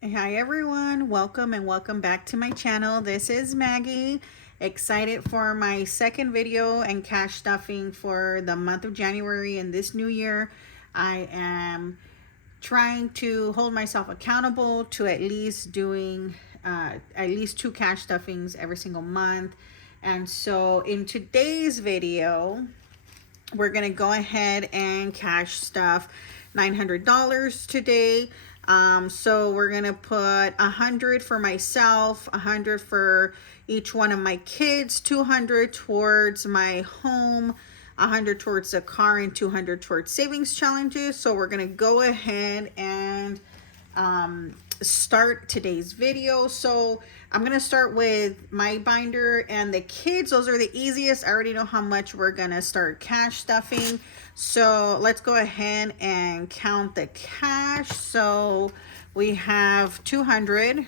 Hi everyone, welcome and welcome back to my channel. This is Maggie. Excited for my second video and cash stuffing for the month of January in this new year. I am trying to hold myself accountable to at least doing at least 2 cash stuffings every single month. And so in today's video, we're gonna go ahead and cash stuff $900 today. So we're gonna put 100 for myself, 100 for each one of my kids, 200 towards my home, 100 towards the car, and 200 towards savings challenges. So we're gonna go ahead and start today's video. So I'm gonna start with my binder and the kids. Those are the easiest. I already know how much we're gonna start cash stuffing. So let's go ahead and count the cash. So we have 200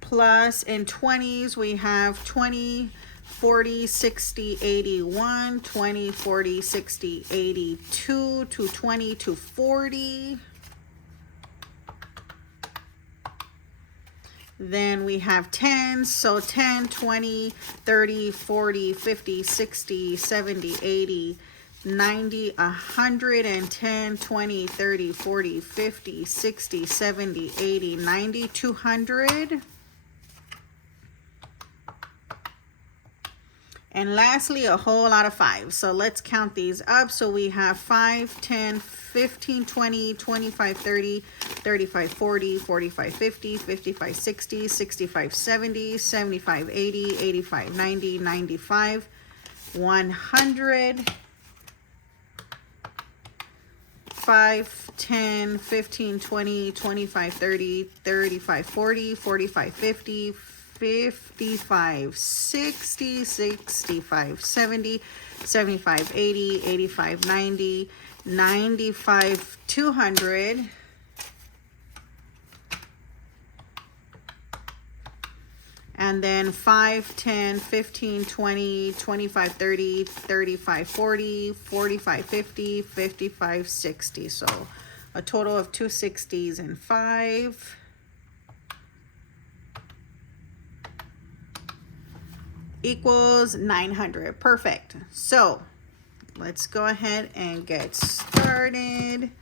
plus in 20s we have 20, 40, 60, 81, 20, 40, 60, 82, 220, 240. Then we have 10s, so 10, 20, 30, 40, 50, 60, 70, 80, 90, 110, 20, 30, 40, 50, 60, 70, 80, 90, 200. And lastly, a whole lot of 5s. So let's count these up. So we have 5, 10, 15, 20, 25, 30, 35, 40, 45, 50, 55, 60, 65, 70, 75, 80, 85, 90, 95, 100, 5, 10, 15, 20, 25, 30, 35, 40, 45, 50, 55, 60, 65, 70, 75, 80, 85, 90, 95, 200. And then 5, 10, 15, 20, 25, 30, 35, 40, 45, 50, 55, 60. So a total of 2 60s and 5. Equals 900. Perfect. So let's go ahead and get started.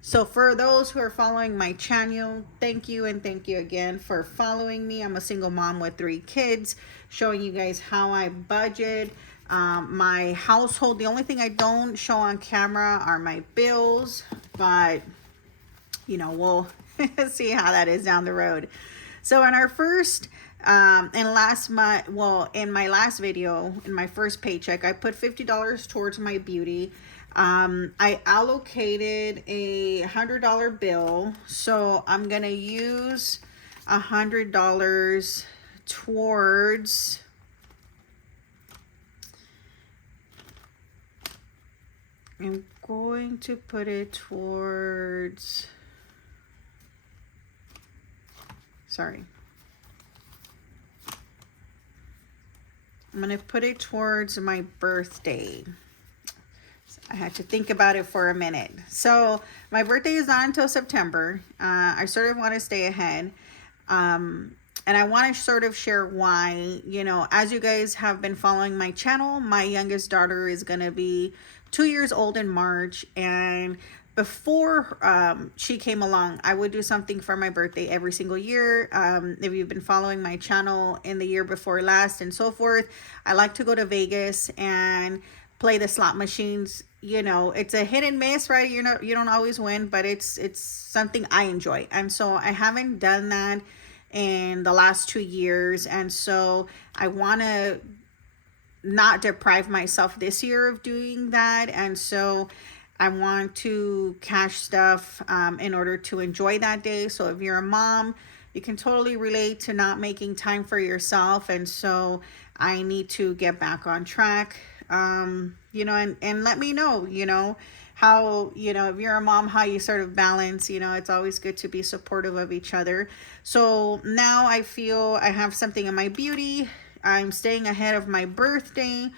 So for those who are following my channel, thank you, and thank you again for following me. I'm a single mom with 3 kids, showing you guys how I budget my household. The only thing I don't show on camera are my bills, but you know, we'll see how that is down the road. So in our first in last month, well, in my last video, in my first paycheck, I put $50 towards my beauty. I allocated a $100 bill, so I'm gonna use $100 towards I'm going to put it towards, sorry, I'm gonna put it towards my birthday. I had to think about it for a minute. So my birthday is not until September. I sort of want to stay ahead. And I want to sort of share why. You know, as you guys have been following my channel, my youngest daughter is going to be 2 years old in March. And before she came along, I would do something for my birthday every single year. If you've been following my channel in the year before last and so forth, I like to go to Vegas and play the slot machines. You know, it's a hit and miss, right? You know, you don't always win, but it's something I enjoy. And so I haven't done that in the last 2 years, and so I want to not deprive myself this year of doing that. And so I want to cash stuff in order to enjoy that day. So if you're a mom, you can totally relate to not making time for yourself. And so I need to get back on track. You know, and let me know, you know, how, you know, if you're a mom, how you sort of balance. You know, it's always good to be supportive of each other. So now I feel I have something in my beauty. I'm staying ahead of my birthday.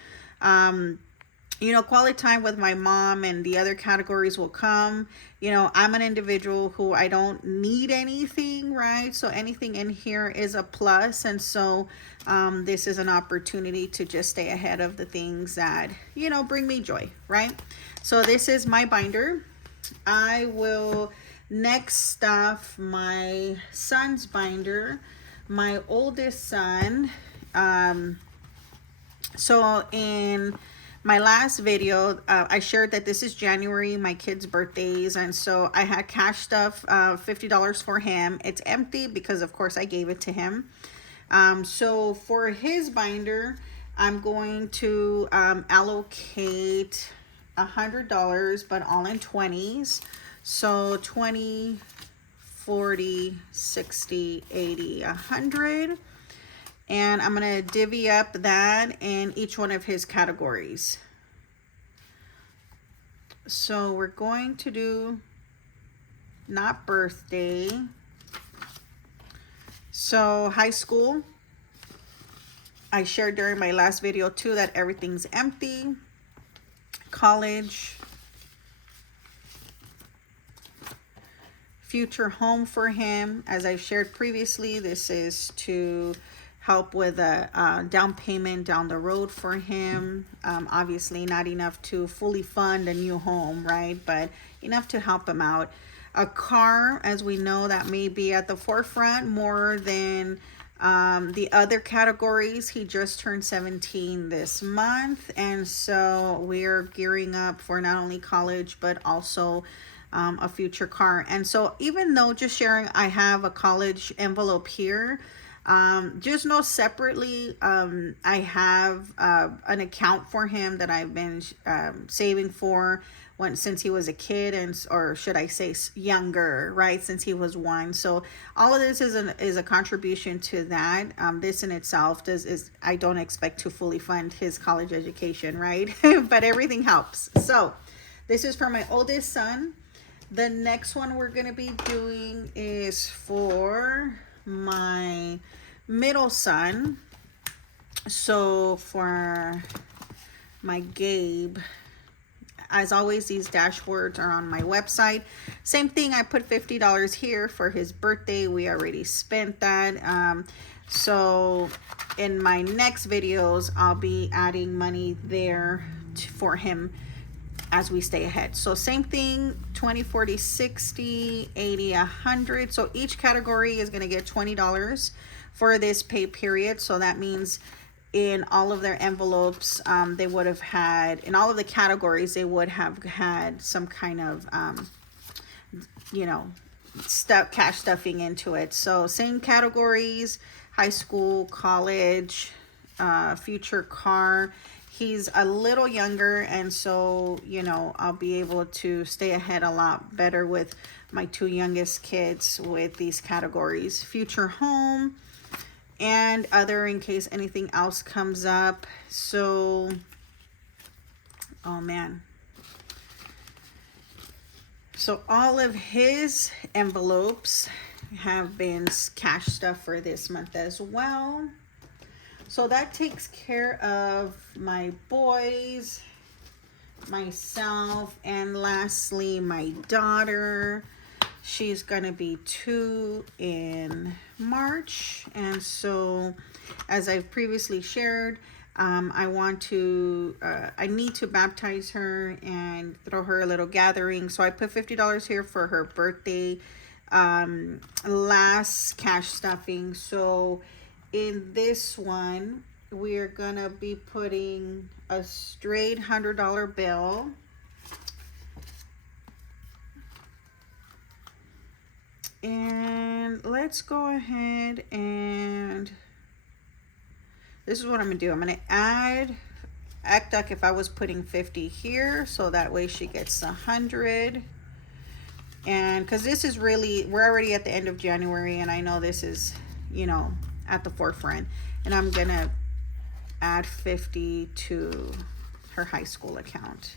you know, quality time with my mom and the other categories will come. You know, I'm an individual who I don't need anything, right? So anything in here is a plus. And so this is an opportunity to just stay ahead of the things that, you know, bring me joy, right? So this is my binder. I will next stuff my son's binder. My oldest son, so in my last video, I shared that this is January, my kids' birthdays, and so I had cash stuff, $50 for him. It's empty because of course I gave it to him. So for his binder, I'm going to allocate $100, but all in 20s. So 20, 40, 60, 80, 100. And I'm going to divvy up that in each one of his categories. So we're going to do not birthday. So high school. I shared during my last video too that everything's empty. College. Future home for him. As I've shared previously, this is to help with a down payment down the road for him. Obviously not enough to fully fund a new home, right? But enough to help him out. A car, as we know, that may be at the forefront more than the other categories. He just turned 17 this month, and so we're gearing up for not only college but also a future car. And so even though just sharing I have a college envelope here, just know separately, I have an account for him that I've been saving for since he was a kid, or should I say younger, right? Since he was 1. So all of this is a contribution to that. This in itself I don't expect to fully fund his college education, right? But everything helps. So this is for my oldest son. The next one we're going to be doing is for my middle son. So for my Gabe, as always, these dashboards are on my website. Same thing, I put $50 here for his birthday. We already spent that. So in my next videos, I'll be adding money there for him as we stay ahead. So same thing, 20, 40, 60, 80, 100. So each category is going to get $20 for this pay period. So that means in all of their envelopes, they would have had, in all of the categories, they would have had some kind of, you know, cash stuffing into it. So same categories, high school, college, future car. He's a little younger, and so, you know, I'll be able to stay ahead a lot better with my 2 youngest kids with these categories. Future home and other in case anything else comes up. So, oh man. So all of his envelopes have been cash stuff for this month as well. So that takes care of my boys, myself, and lastly, my daughter. She's gonna be 2 in March. And so, as I've previously shared, I need to baptize her and throw her a little gathering. So I put $50 here for her birthday, last cash stuffing. So in this one, we're gonna be putting a straight $100 bill. And let's go ahead and this is what I'm gonna do. I'm gonna act like if I was putting 50 here, so that way she gets 100. And because this is really, we're already at the end of January, and I know this is, you know, at the forefront. And I'm gonna add 50 to her high school account.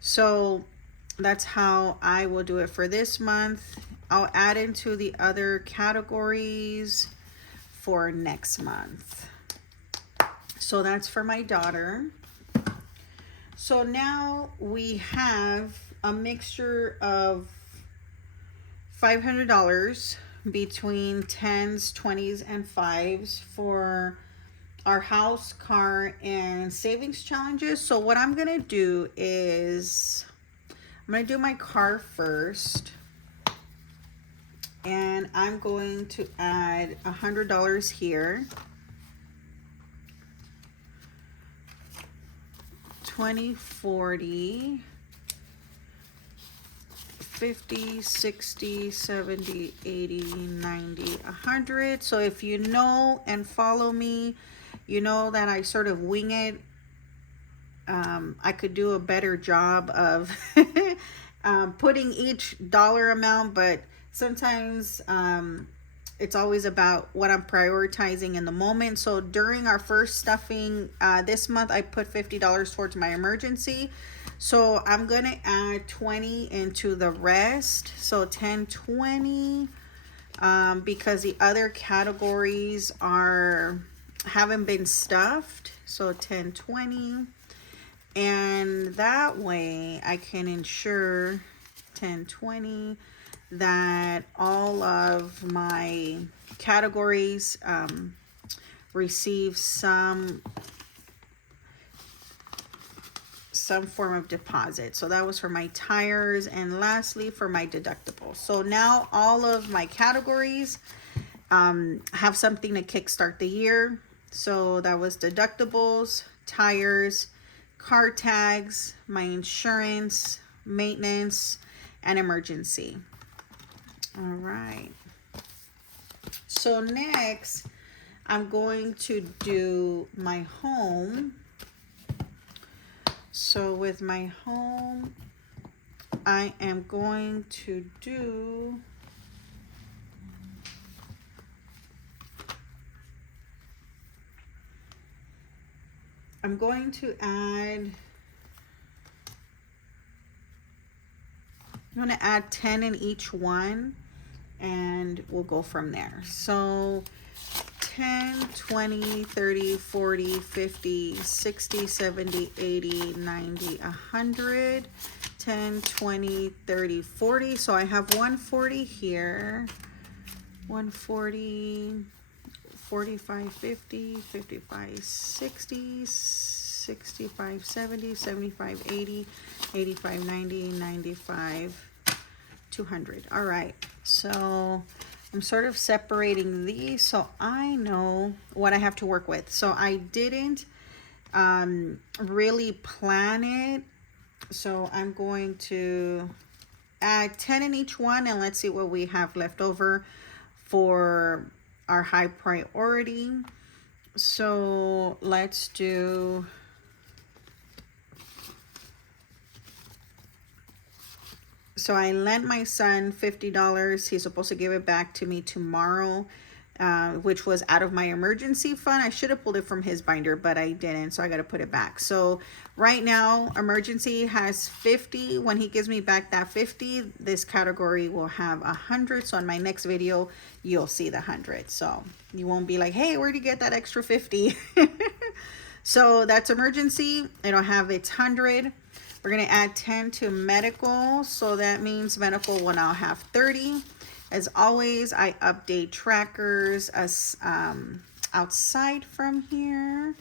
So that's how I will do it for this month. I'll add into the other categories for next month. So that's for my daughter. So now we have a mixture of $500 between 10s, 20s, and 5s for our house, car, and savings challenges. So what I'm gonna do is I'm gonna do my car first, and I'm going to add $100 here. 20, 40, 50, 60, 70, 80, 90, 100. So if you know and follow me, you know that I sort of wing it. I could do a better job of putting each dollar amount, but sometimes it's always about what I'm prioritizing in the moment. So during our first stuffing this month, I put $50 towards my emergency. So I'm going to add 20 into the rest. So 10, 20, because the other categories haven't been stuffed. So 10, 20. And that way I can ensure 10, 20 that all of my categories receive some form of deposit. So that was for my tires, and lastly for my deductible. So now all of my categories have something to kickstart the year. So that was deductibles, tires, car tags, my insurance, maintenance, and emergency. All right. So next, I'm going to do my home. So with my home, I am going to do I'm going to add 10 in each one, and we'll go from there. So 10, 20, 30, 40, 50, 60, 70, 80, 90, 100, 10, 20, 30, 40. So I have 140 here, 140, 45, 50, 55, 60, 65, 70, 75, 80, 85, 90, 95, 200. All right, so I'm sort of separating these so I know what I have to work with. So I didn't really plan it. So I'm going to add 10 in each one, and let's see what we have left over for our high priority. So let's do So I lent my son $50. He's supposed to give it back to me tomorrow, which was out of my emergency fund. I should have pulled it from his binder, but I didn't, so I got to put it back. So right now, emergency has 50. When he gives me back that 50, this category will have 100. So in my next video, you'll see the 100. So you won't be like, hey, where'd you get that extra 50? So that's emergency. It'll have its 100. We're going to add 10 to medical. So that means medical will now have 30. As always, I update trackers as outside from here.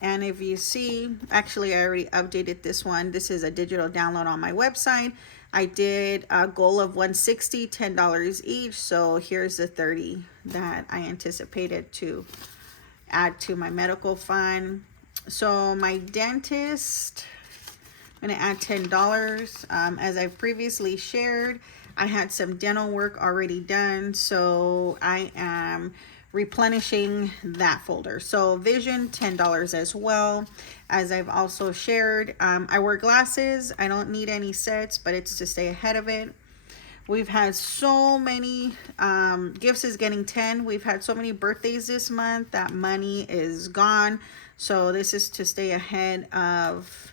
And if you see, actually, I already updated this one. This is a digital download on my website. I did a goal of 160, $10 each. So here's the 30 that I anticipated to add to my medical fund. So my dentist, I'm going to add $10. As I've previously shared, I had some dental work already done, so I am replenishing that folder. So vision, $10 as well. As I've also shared, I wear glasses. I don't need any sets, but it's to stay ahead of it. We've had so many gifts is getting 10. We've had so many birthdays this month that money is gone. So this is to stay ahead of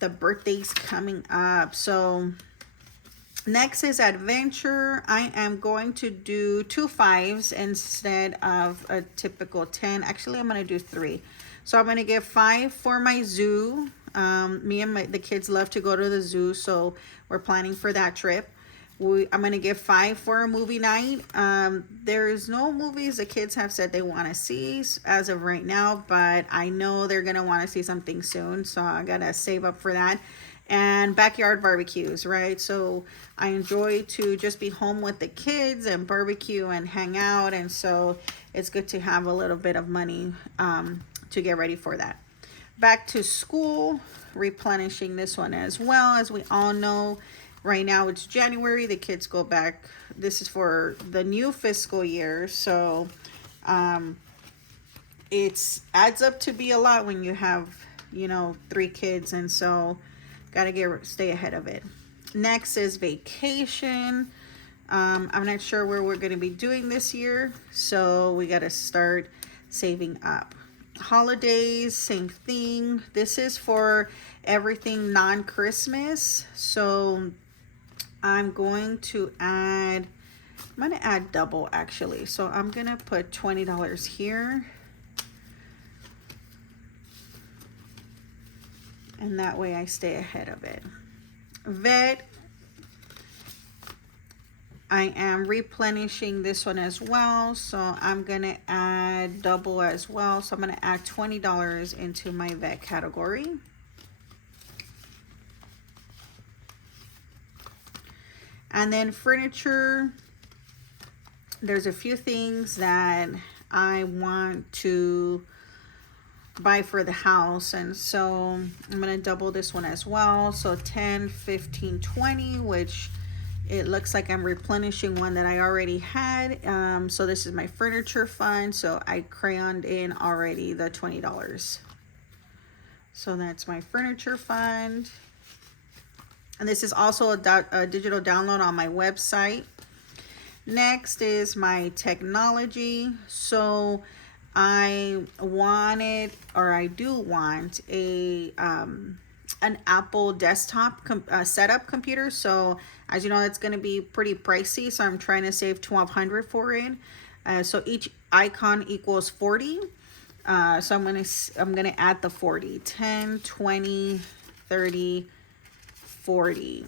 the birthdays coming up. So next is adventure. I am going to do 2 5s instead of a typical 10. Actually, I'm going to do 3. So I'm going to give 5 for my zoo. Me and the kids love to go to the zoo, so we're planning for that trip. I'm gonna give 5 for a movie night. There's no movies the kids have said they want to see as of right now, but I know they're gonna want to see something soon, so I gotta save up for that. And backyard barbecues, right? So I enjoy to just be home with the kids and barbecue and hang out, and so it's good to have a little bit of money to get ready for that. Back to school, replenishing this one as well. As we all know, right now it's January, the kids go back. This is for the new fiscal year, so it adds up to be a lot when you have, 3 kids, and so got to stay ahead of it. Next is vacation. I'm not sure where we're going to be doing this year, so we got to start saving up. Holidays, same thing. This is for everything non-Christmas, so I'm going to add double actually. So I'm going to put $20 here. And that way I stay ahead of it. Vet, I am replenishing this one as well. So I'm going to add double as well. So I'm going to add $20 into my vet category. And then furniture, there's a few things that I want to buy for the house, and so I'm going to double this one as well. So 10, 15, 20, which it looks like I'm replenishing one that I already had. So this is my furniture fund, so I crayoned in already the $20. So that's my furniture fund. And this is also a digital download on my website. Next is my technology. So I do want an Apple desktop setup computer. So as you know, it's going to be pretty pricey. So I'm trying to save $1,200 for it. So each icon equals 40. So I'm gonna add the 40, 10, 20, 30, 40,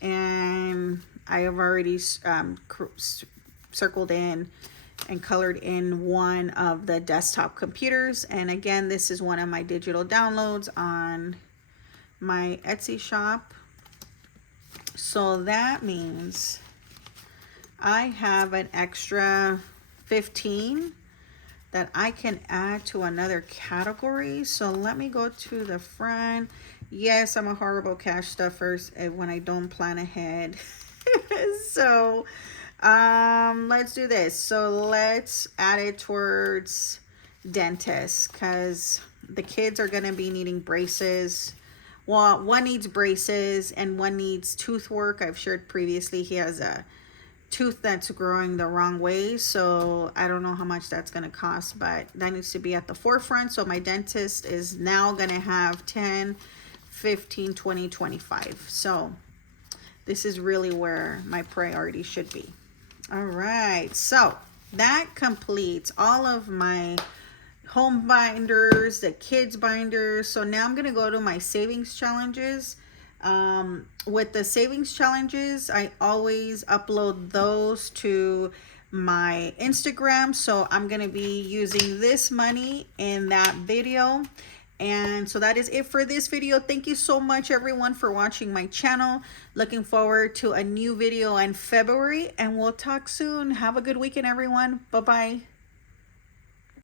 and I have already circled in and colored in one of the desktop computers. And again, this is one of my digital downloads on my Etsy shop. So that means I have an extra 15 that I can add to another category. So let me go to the front. Yes, I'm a horrible cash stuffer when I don't plan ahead. So let's do this. So let's add it towards dentist, because the kids are going to be needing braces. Well, one needs braces and one needs tooth work. I've shared previously he has a tooth that's growing the wrong way, so I don't know how much that's going to cost, but that needs to be at the forefront. So my dentist is now going to have 10, 15, 20, 25. So this is really where my priority should be. All right, so that completes all of my home binders, the kids binders. So now I'm going to go to my savings challenges. With the savings challenges, I always upload those to my Instagram. So I'm going to be using this money in that video. And so that is it for this video. Thank you so much, everyone, for watching my channel. Looking forward to a new video in February, and we'll talk soon. Have a good weekend, everyone. Bye-bye.